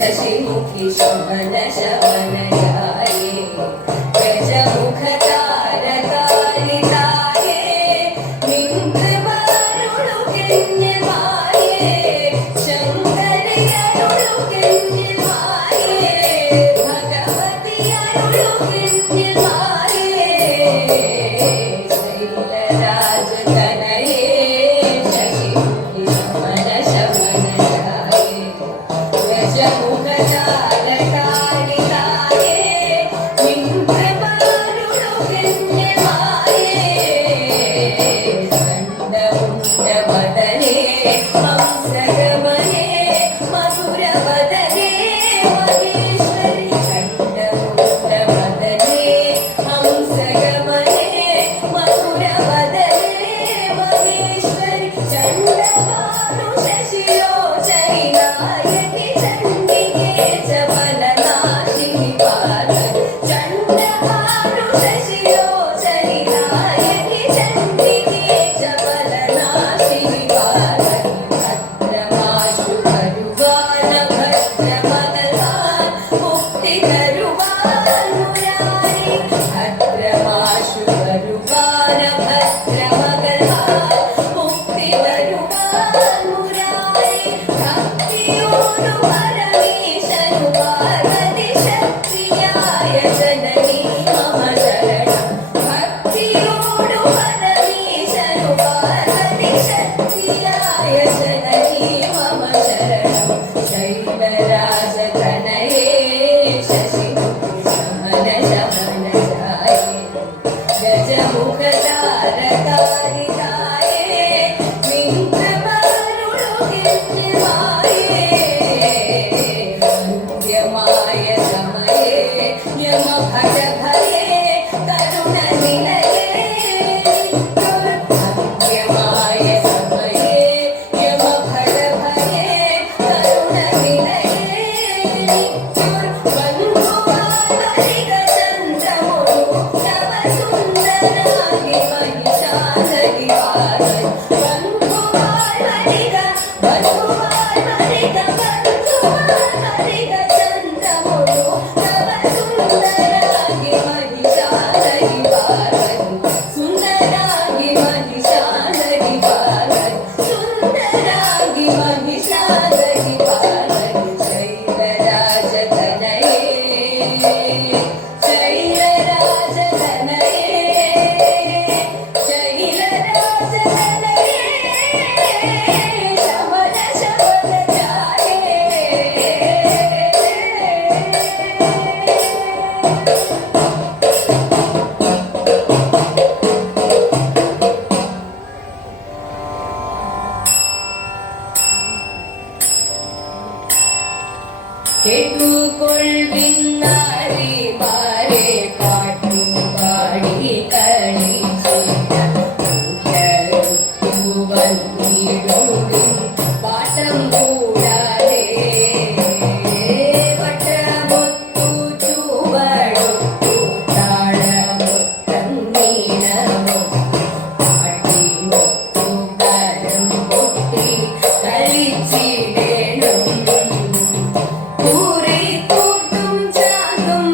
दशमुखी शमन शमन जाए गजमुख तारकारी तारे मिंद्र बारुळु केन्य माये शंकर अरुळु केन्य माये भगवती अरुळु केन्य माये शैलराज तनये शशिमुखी शमन शमन जाए गजमुख तारकारी तारे मिंद्र बारुळु केन्य माये चंडमुंड वदने हंसगमने मधुर वदने महेश्वरी चंडमुंड वदने हंसगमने मधुर वदने महेश्वरी चंडभानु शशिलोचनि नायकि चंडिके च फलनाशिनि पार्वती चंडभानु शशिलोचनि नायकि चंडिके च फलनाशिनि पार्वती भद्रमाशु करुवान भद्रमगलान मुक्ति करुवान मुरारी भद्रमाशु करुवान भद्रमगलान मुक्ति करुवान मुरारी भक्तियोनु परमेशनु पार्वती शक्तियाय जननी मम शरणं भक्तियोनु परमेशनु पार्वती शक्तियाय जननी मम शरणं शैलराज तनये शशिमुखी शमन शमन जाये गजमुख तारकारी ताये मिंद्र बारुळु केन्य माये अन्त्यमाय समये यम भट भये करुण निलये अन्त्यमाय समये यम भट भये करुण निलये बन्धुवारिग चन्द्रमुनु तव सुन्दरागि महिषासुरि वासि बन्धुवारिग बन्धुवारिग चन्द्रमुनु तव सुन्दरागि महिषासुरि वासि सुन्दरागि महिषासुरि वासि सुन्दरागि महिषासुरि वासि शैलराज तनये शैलराज तनये शैलराज तनये शमन शमन जाये കേട്ടുകൊൾവിന്നാരി മാരെ പാട്ടുപാടി കളിച്ചിര വന്നിടുവിൻ പാട്ടം കൂടാതെ വട്ടമൊത്തു ചുവടൊത്തു താളമൊത്തം നീണമൊത്തു പാട്ടിമൊത്തു കരം പൊത്തി കളിച്ചിടണം കൂറി കൂട്ടും ചാകും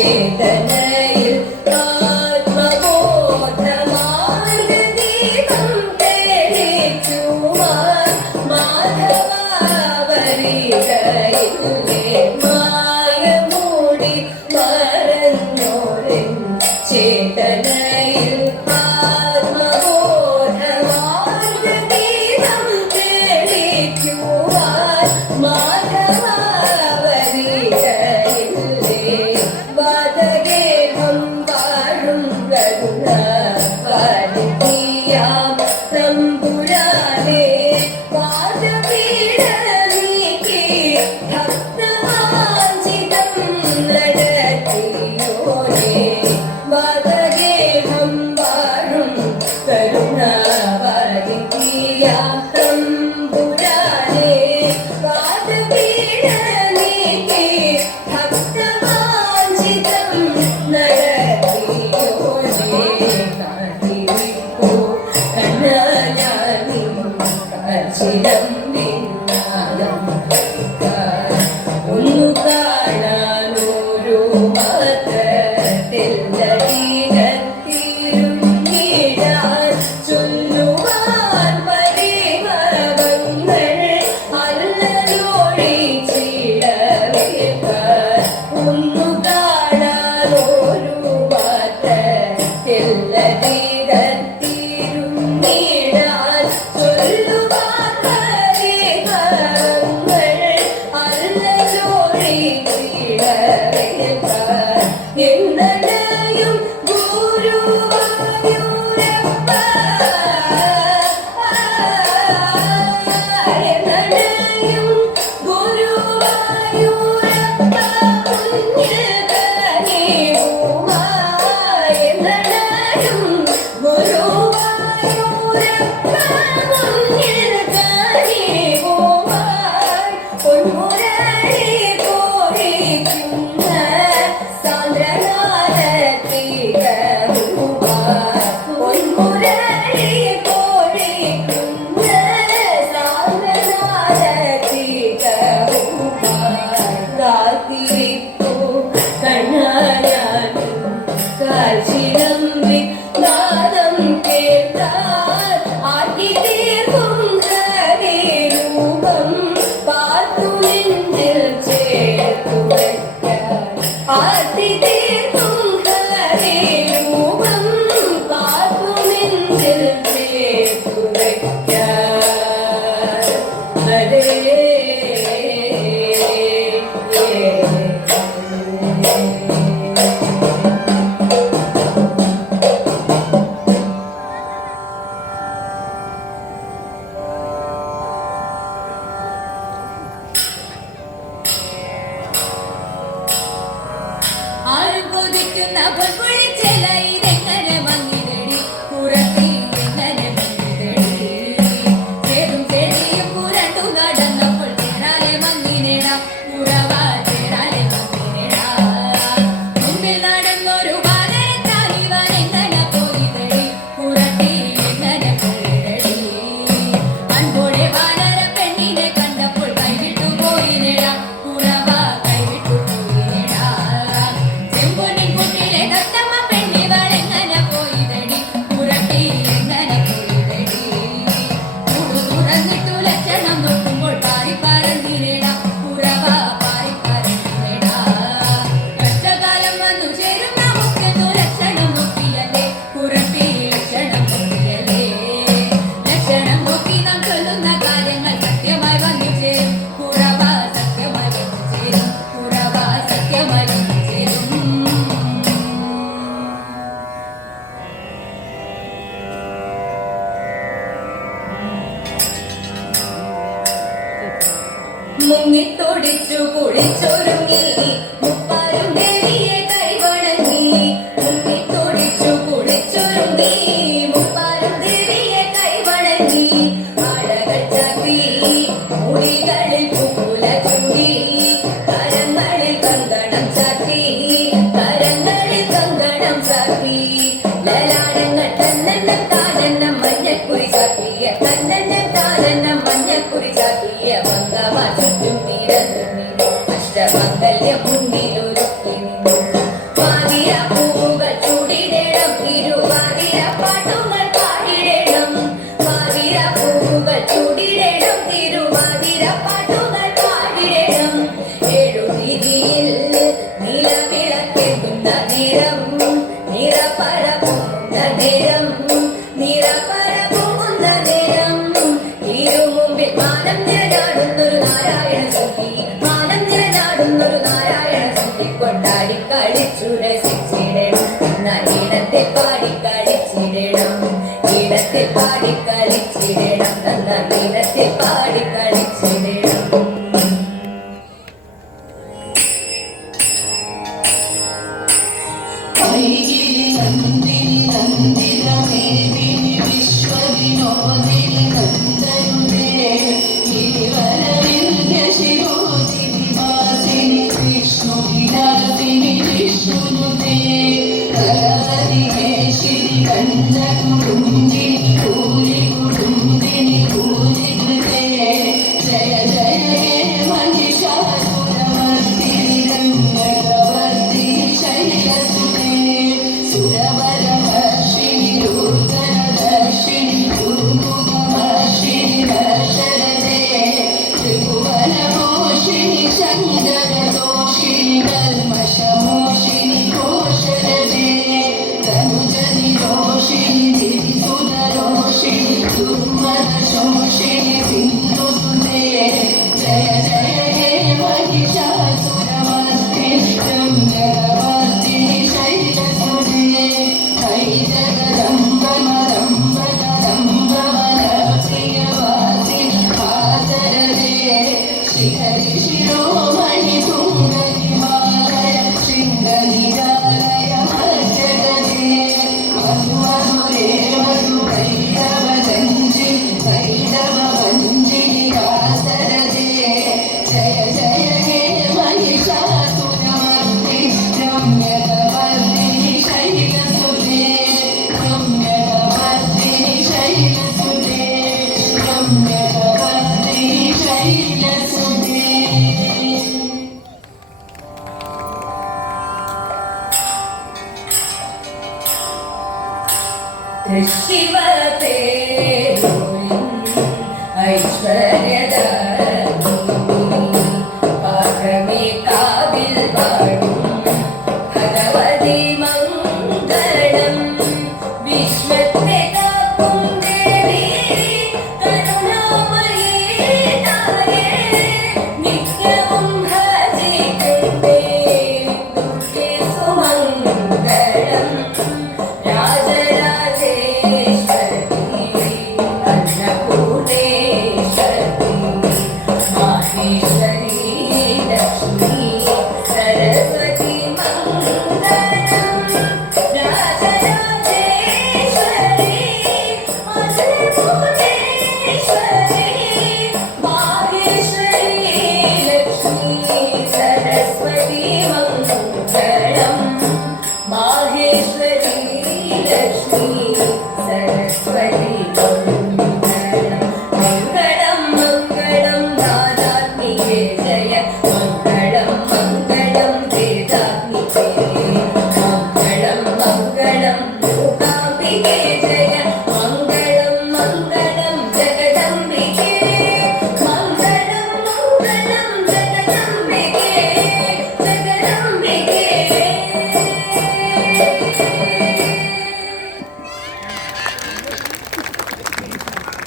ചേതനയിൽ ആത്മബോധമാർഗദീപം തെളിക്കുവാൻ മാധവാവരികയിലെ മായമൂടി മറഞ്ഞോരൻ ചേതനയിൽ ആത്മബോധമാർഗദീപം തെളിക്കുവാൻ മാധവാവരികയിലെ വാതഗേഹം വാഴും കരുണ വാരിയാം തമ്പുരാനെ വാദപീഠ നീക്കി ഭക്തവാഞ്ചിതം നടത്തിയോനെ വാതഗേഹം വാഴും കരുണ വാരിയാം തമ്പുരാനെ വാദപീഠ നീക്കി ഭക്തവാഞ്ചിതം ഒന്നു കാണാനൊരു മാത്രത്തിരുന്നിടാൻ ചൊല്ലുവാൻ പരിഭവങ്ങൾ അല്ലൊഴിച്ചിടവേൽക്കാൻ ഒന്നു കാണാനൊരു മാത്രത്തിരുന്നിടാൻ ചൊല്ലുവാൻ പരിഭവങ്ങൾ അല്ലൊഴിച്ചിടവേൽക്കാൻ എന്നടയും ഗുരുവായൂരപ്പ എന്നടയും ഗുരുവായൂരപ്പ പുണ്യകനിവുമായി എന്നടയും ഗുരുവായൂരപ്പ പുണ്യകനിവുമായി പൊന്മുരളി കോരിക്കുന്ന സാന്ദ്രനാരത്തികവുമായി പൊന്മുരളി കോരിക്കുന്ന സാന്ദ്രനാരത്തികവുമായി കാത്തിരിപ്പു കണ്ണായാലും കാൽച്ചിലമ്പി നാദം കേട്ടാൽ ആക്കി തീർക്കും ഹരിരൂപം പാർത്തു നെഞ്ചിൽ ചേർത്തു വയ്ക്കാൻ ആർത്തി തീർക്കും ഹരിരൂപം പാർത്തു നെഞ്ചിൽ ചേർത്തു വയ്ക്കാൻ ഹരേ ആരും കൊതിക്കുന്ന പൊൻപുഴിച്ചെലയിലെങ്ങനെ മങ്ങിരടി പുറത്തിങ്ങനെ മങ്ങിരടി ചേരും ചെടിയും പുരണ്ടു നടന്നപ്പോൾ ചേരാലെ മങ്ങിനിട പുറവാ ചേരാലെ മങ്ങിനിട മുമ്പിൽ നടന്നൊരു ബാലരത്താലിവൻ എങ്ങനെ പോയിതടി പുറത്തി എങ്ങനെ പോയിതടി അൻപോടെ ബാലര പെണ്ണിനെ കണ്ടപ്പോൾ കൈവിട്ടു പോയിനിട പുറവാ കൈവിട്ടു പോയിനിട ചെമ്പൊന്നിൻ കുട്ടിലെ നിറപറപുന്ന നേരം നിറപറപുന്ന നേരം ഇരുമുമ്പിൽ മാനം നിറനാടുന്നൊരു നാരായണ സഖി മാനം നിറനാടുന്നൊരു നാരായണ സഖി കൊണ്ടാടി കളിച്ചു രസിച്ചിടണം എന്നാൽ ഈണത്തെ പാടി കളിച്ചിടണം ഈണത്തെ പാടി കളിച്ചിടണം എന്നാൽ ഈണത്തെ പാടി കളിച്ചിടണം നന്ദിനി നന്ദിതമേദിനി വിശ്വവിനോദിനി നന്ദനുദേ ഗിരിവരവിന്ധ്യ ശിരോജിനി വാസിനി വിഷ്ണു വിലാസിനി വിഷ്ണുനുദേ കലവതി മേശിനി കന്ദ കുടുംബിനി കൂലി കുടുംബിനി കൂലി കൃതേ ജയ ജയ ഹേ മഹിഷാസുരമർദിനി രംഗകവർദിനി ശൈലസുതേ സുരവരമർഷിനി ദൂർധനദർശിനി കുറുമുഖമർഷിനി ദശരഥേ ത്രിഭുവനഘോഷിനി ശങ്കരദോഷിനി കൽമഷമോഷിനി ഘോഷരഥേ തനുജനിരോഷിനി ദിവിസുതരോഷിനി ദുർമദശോഷിനി സിന്ധുസുതേ ജയ ജയ ഹേ മഹിഷാസുരമർദിനി രംഗകവർദിനി ശൈലസുതേ ഹൈ ജഗദംബമദംബകദംബവനപ്രിയവാസിനി ഹാസരതേ ശ്രീഹരി ശിരോമണി തുംഗഹിമാലയ ശൃംഗനിരാലയ മജ്ജഗതേ മധുമധുരേ മധുഭൈരവദഞ്ജി ഭൈരവഭഞ്ജിനി ഹാസരതേ ജയ ജയ ഹേ മഹിഷാസുരമർദിനി രമ്യകവർദിനി ശൈലസുതേ രമ്യകവർദിനി ശൈലസുതേ രമ്യകവർദിനി ശൈലസുതേ शिवते